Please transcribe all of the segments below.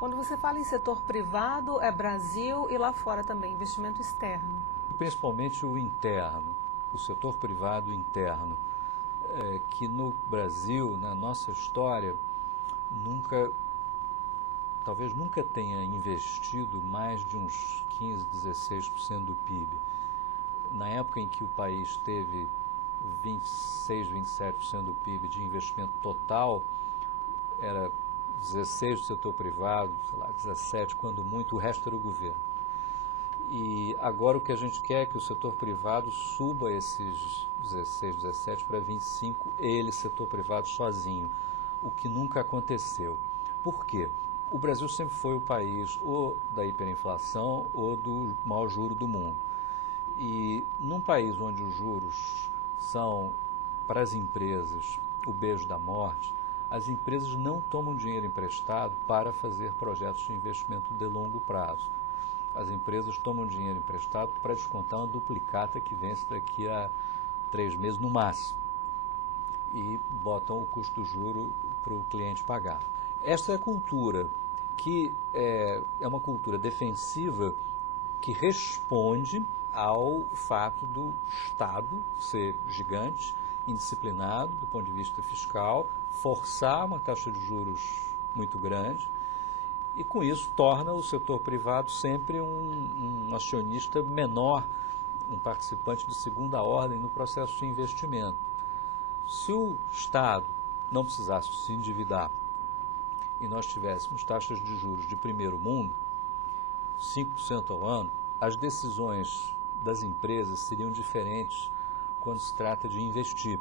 Quando você fala em setor privado, é Brasil e lá fora também, investimento externo. Principalmente o interno, o setor privado interno, que no Brasil, na nossa história, talvez nunca tenha investido mais de uns 15, 16% do PIB. Na época em que o país teve 26, 27% do PIB de investimento total, era 16% do setor privado, sei lá, 17%, quando muito, o resto era o governo. E agora o que a gente quer é que o setor privado suba esses 16, 17 para 25, ele, setor privado, sozinho, o que nunca aconteceu. Por quê? O Brasil sempre foi o país ou da hiperinflação ou do maior juro do mundo. E num país onde os juros são, para as empresas, o beijo da morte, as empresas não tomam dinheiro emprestado para fazer projetos de investimento de longo prazo. As empresas tomam dinheiro emprestado para descontar uma duplicata que vence daqui a 3 meses no máximo e botam o custo do juro para o cliente pagar. Esta é a cultura, que é uma cultura defensiva que responde ao fato do Estado ser gigante, indisciplinado do ponto de vista fiscal, forçar uma taxa de juros muito grande e com isso torna o setor privado sempre um acionista menor, um participante de segunda ordem no processo de investimento. Se o Estado não precisasse se endividar e nós tivéssemos taxas de juros de primeiro mundo, 5% ao ano, as decisões das empresas seriam diferentes quando se trata de investir.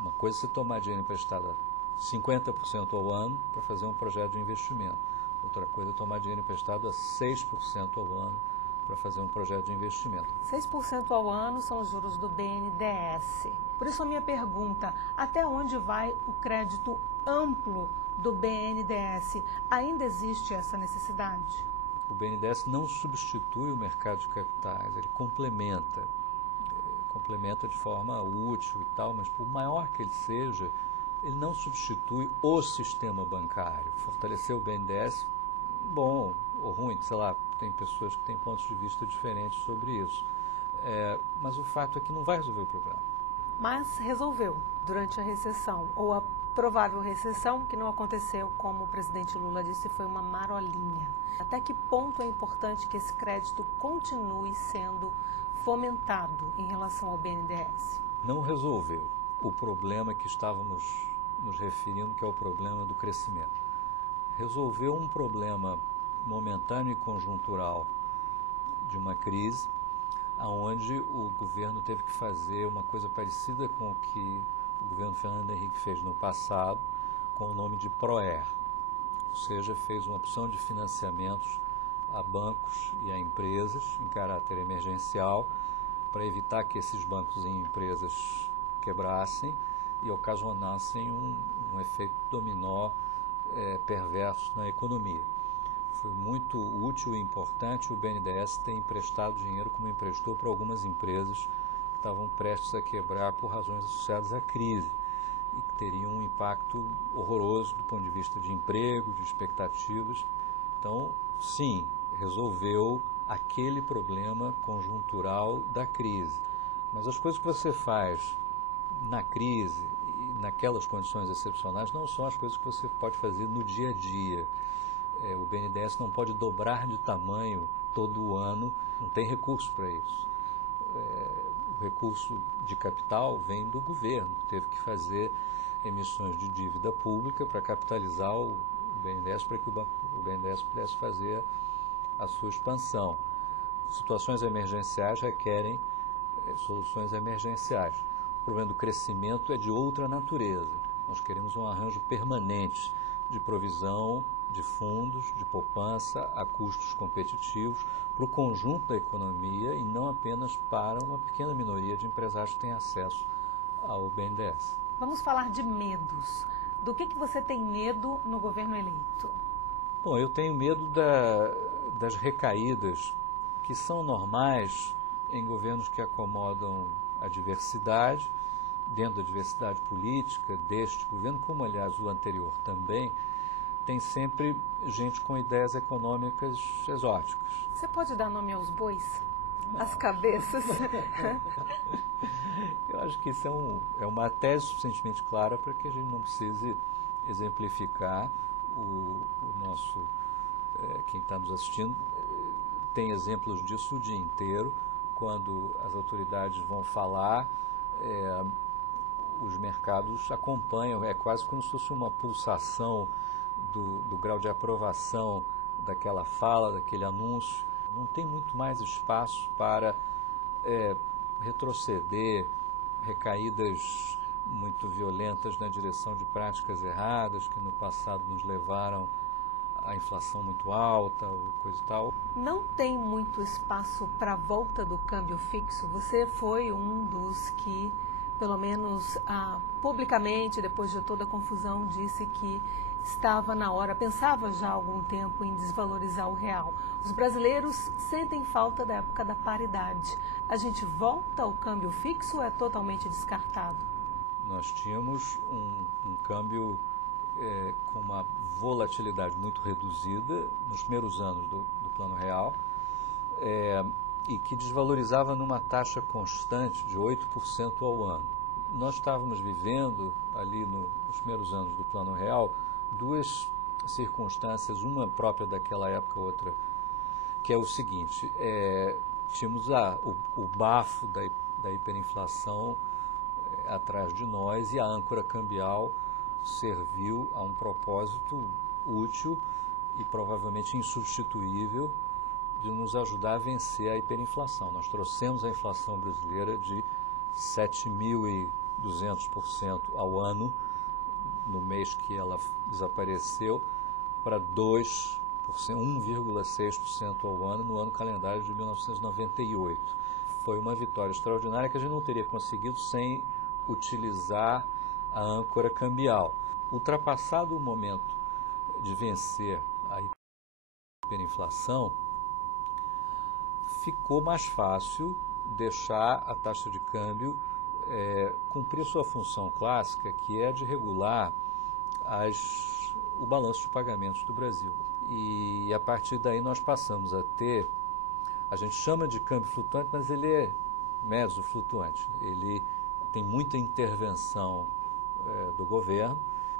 Uma coisa é você tomar dinheiro emprestado 50% ao ano para fazer um projeto de investimento. Outra coisa é tomar dinheiro emprestado a 6% ao ano para fazer um projeto de investimento. 6% ao ano são os juros do BNDES. Por isso a minha pergunta, até onde vai o crédito amplo do BNDES? Ainda existe essa necessidade? O BNDES não substitui o mercado de capitais, ele complementa de forma útil e tal, mas por maior que ele seja, ele não substitui o sistema bancário. Fortalecer o BNDES, bom ou ruim, sei lá, tem pessoas que têm pontos de vista diferentes sobre isso. Mas o fato é que não vai resolver o problema. Mas resolveu durante a recessão, ou a provável recessão, que não aconteceu, como o presidente Lula disse, foi uma marolinha. Até que ponto é importante que esse crédito continue sendo fomentado em relação ao BNDES? Não resolveu o problema que estávamos nos referindo, que é o problema do crescimento. Resolveu um problema momentâneo e conjuntural de uma crise, onde o governo teve que fazer uma coisa parecida com o que o governo Fernando Henrique fez no passado, com o nome de PROER, ou seja, fez uma opção de financiamentos a bancos e a empresas em caráter emergencial para evitar que esses bancos e empresas quebrassem e ocasionassem um efeito dominó perverso na economia. Foi muito útil e importante o BNDES ter emprestado dinheiro como emprestou para algumas empresas que estavam prestes a quebrar por razões associadas à crise e que teriam um impacto horroroso do ponto de vista de emprego, de expectativas. Então, sim, resolveu aquele problema conjuntural da crise. Mas as coisas que você faz na crise e naquelas condições excepcionais não são as coisas que você pode fazer no dia a dia. O BNDES não pode dobrar de tamanho todo ano, não tem recurso para isso. O recurso de capital vem do governo, teve que fazer emissões de dívida pública para capitalizar o BNDES, para que o BNDES pudesse fazer a sua expansão. Situações emergenciais requerem soluções emergenciais. O problema do crescimento é de outra natureza. Nós queremos um arranjo permanente de provisão de fundos, de poupança a custos competitivos para o conjunto da economia e não apenas para uma pequena minoria de empresários que têm acesso ao BNDES. Vamos falar de medos. Do que você tem medo no governo eleito? Bom, eu tenho medo das recaídas que são normais em governos que acomodam a diversidade, dentro da diversidade política deste governo, como aliás o anterior também, tem sempre gente com ideias econômicas exóticas. Você pode dar nome aos bois? As cabeças? Eu acho que isso é uma tese suficientemente clara para que a gente não precise exemplificar o nosso, quem está nos assistindo, tem exemplos disso o dia inteiro, quando as autoridades vão falar, os mercados acompanham, é quase como se fosse uma pulsação do grau de aprovação daquela fala, daquele anúncio. Não tem muito mais espaço para retroceder, recaídas muito violentas na direção de práticas erradas que no passado nos levaram à inflação muito alta ou coisa e tal. Não tem muito espaço para a volta do câmbio fixo? Você foi um dos que, pelo menos publicamente, depois de toda a confusão, disse que estava na hora, pensava já há algum tempo em desvalorizar o real. Os brasileiros sentem falta da época da paridade. A gente volta ao câmbio fixo ou é totalmente descartado? Nós tínhamos um câmbio com uma volatilidade muito reduzida nos primeiros anos do Plano Real e que desvalorizava numa taxa constante de 8% ao ano. Nós estávamos vivendo ali nos primeiros anos do Plano Real duas circunstâncias, uma própria daquela época, outra, que é o seguinte, tínhamos o bafo da hiperinflação atrás de nós e a âncora cambial serviu a um propósito útil e provavelmente insubstituível de nos ajudar a vencer a hiperinflação. Nós trouxemos a inflação brasileira de 7.200% ao ano, no mês que ela desapareceu, para 1,6% ao ano no ano calendário de 1998. Foi uma vitória extraordinária que a gente não teria conseguido sem utilizar a âncora cambial. Ultrapassado o momento de vencer a hiperinflação, ficou mais fácil deixar a taxa de câmbio cumprir sua função clássica, que é de regular o balanço de pagamentos do Brasil. E a partir daí nós passamos a ter, a gente chama de câmbio flutuante, mas ele é meso-flutuante. Ele tem muita intervenção do governo,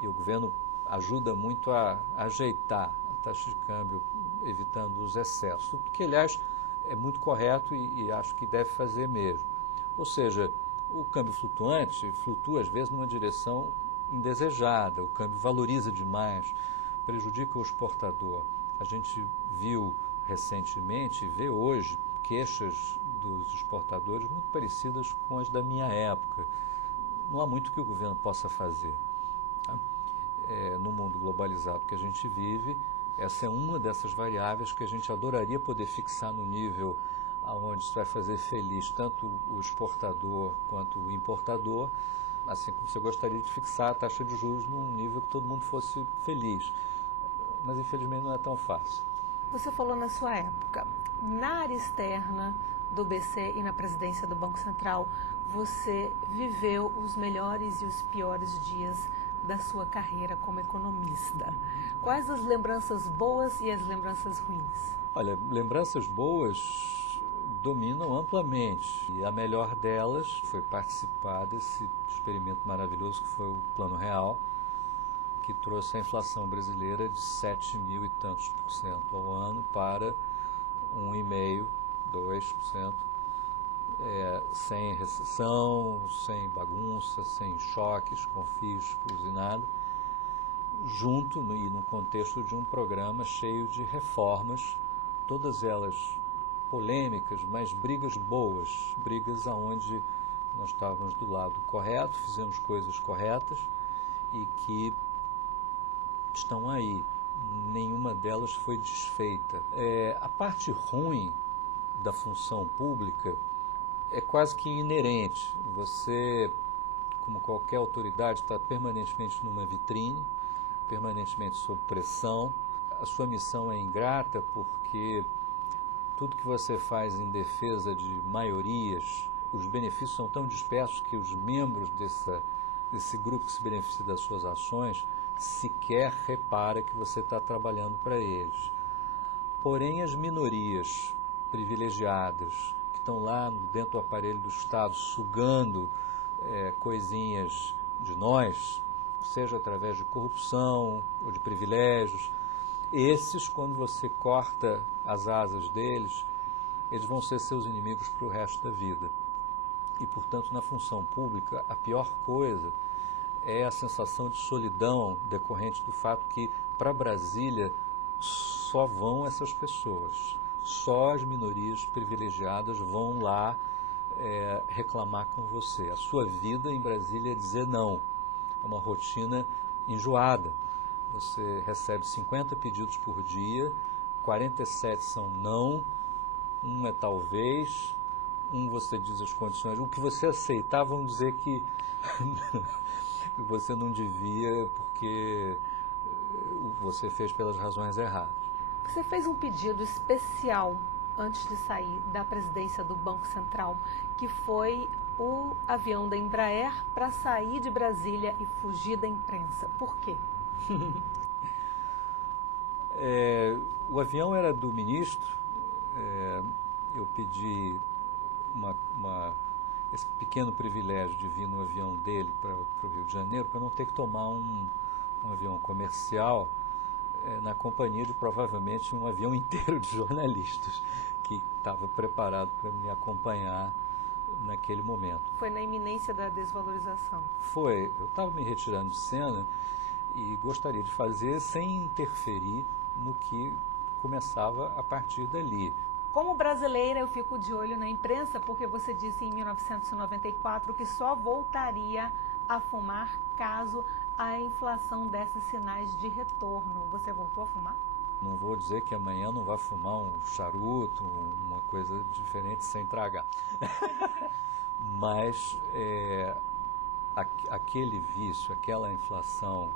e o governo ajuda muito a ajeitar a taxa de câmbio, evitando os excessos, o que, aliás, é muito correto e acho que deve fazer mesmo. Ou seja, o câmbio flutuante flutua, às vezes, numa direção indesejada, o câmbio valoriza demais, prejudica o exportador. A gente viu recentemente, vê hoje, queixas dos exportadores muito parecidas com as da minha época. Não há muito que o governo possa fazer. No mundo globalizado que a gente vive, essa é uma dessas variáveis que a gente adoraria poder fixar no nível onde isso vai fazer feliz tanto o exportador quanto o importador, assim como você gostaria de fixar a taxa de juros num nível que todo mundo fosse feliz. Mas, infelizmente, não é tão fácil. Você falou na sua época, na área externa do BC e na presidência do Banco Central, você viveu os melhores e os piores dias da sua carreira como economista. Quais as lembranças boas e as lembranças ruins? Olha, lembranças boas dominam amplamente. E a melhor delas foi participar desse experimento maravilhoso que foi o Plano Real, que trouxe a inflação brasileira de 7.000 e tantos por cento ao ano para 1,5%, 2%, sem recessão, sem bagunça, sem choques, confiscos e nada, junto e no contexto de um programa cheio de reformas, todas elas polêmicas, mas brigas boas, brigas aonde nós estávamos do lado correto, fizemos coisas corretas e que estão aí. Nenhuma delas foi desfeita. A parte ruim da função pública é quase que inerente. Você, como qualquer autoridade, está permanentemente numa vitrine, permanentemente sob pressão. A sua missão é ingrata porque tudo que você faz em defesa de maiorias, os benefícios são tão dispersos que os membros desse grupo que se beneficia das suas ações sequer repara que você está trabalhando para eles. Porém, as minorias privilegiadas, que estão lá dentro do aparelho do Estado, sugando coisinhas de nós, seja através de corrupção ou de privilégios, esses, quando você corta as asas deles, eles vão ser seus inimigos para o resto da vida. E, portanto, na função pública, a pior coisa é a sensação de solidão decorrente do fato que, para Brasília, só vão essas pessoas. Só as minorias privilegiadas vão lá reclamar com você. A sua vida em Brasília é dizer não. É uma rotina enjoada. Você recebe 50 pedidos por dia, 47 são não, um é talvez, um você diz as condições. O que você aceitar, vão dizer que você não devia porque você fez pelas razões erradas. Você fez um pedido especial antes de sair da presidência do Banco Central, que foi o avião da Embraer para sair de Brasília e fugir da imprensa. Por quê? O avião era do ministro. Eu pedi esse pequeno privilégio de vir no avião dele para o Rio de Janeiro, para não ter que tomar um avião comercial na companhia de provavelmente um avião inteiro de jornalistas que estava preparado para me acompanhar naquele momento. Foi na iminência da desvalorização? Foi. Eu estava me retirando de cena e gostaria de fazer sem interferir no que começava a partir dali. Como brasileira, eu fico de olho na imprensa, porque você disse em 1994 que só voltaria a fumar caso a inflação desse sinais de retorno. Você voltou a fumar? Não vou dizer que amanhã não vai fumar um charuto, uma coisa diferente sem tragar. Mas aquele vício, aquela inflação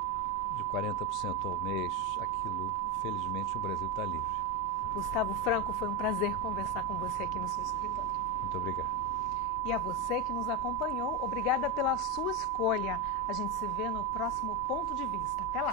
de 40% ao mês, aquilo, felizmente, o Brasil está livre. Gustavo Franco, foi um prazer conversar com você aqui no seu escritório. Muito obrigado. E a você que nos acompanhou, obrigada pela sua escolha. A gente se vê no próximo Ponto de Vista. Até lá!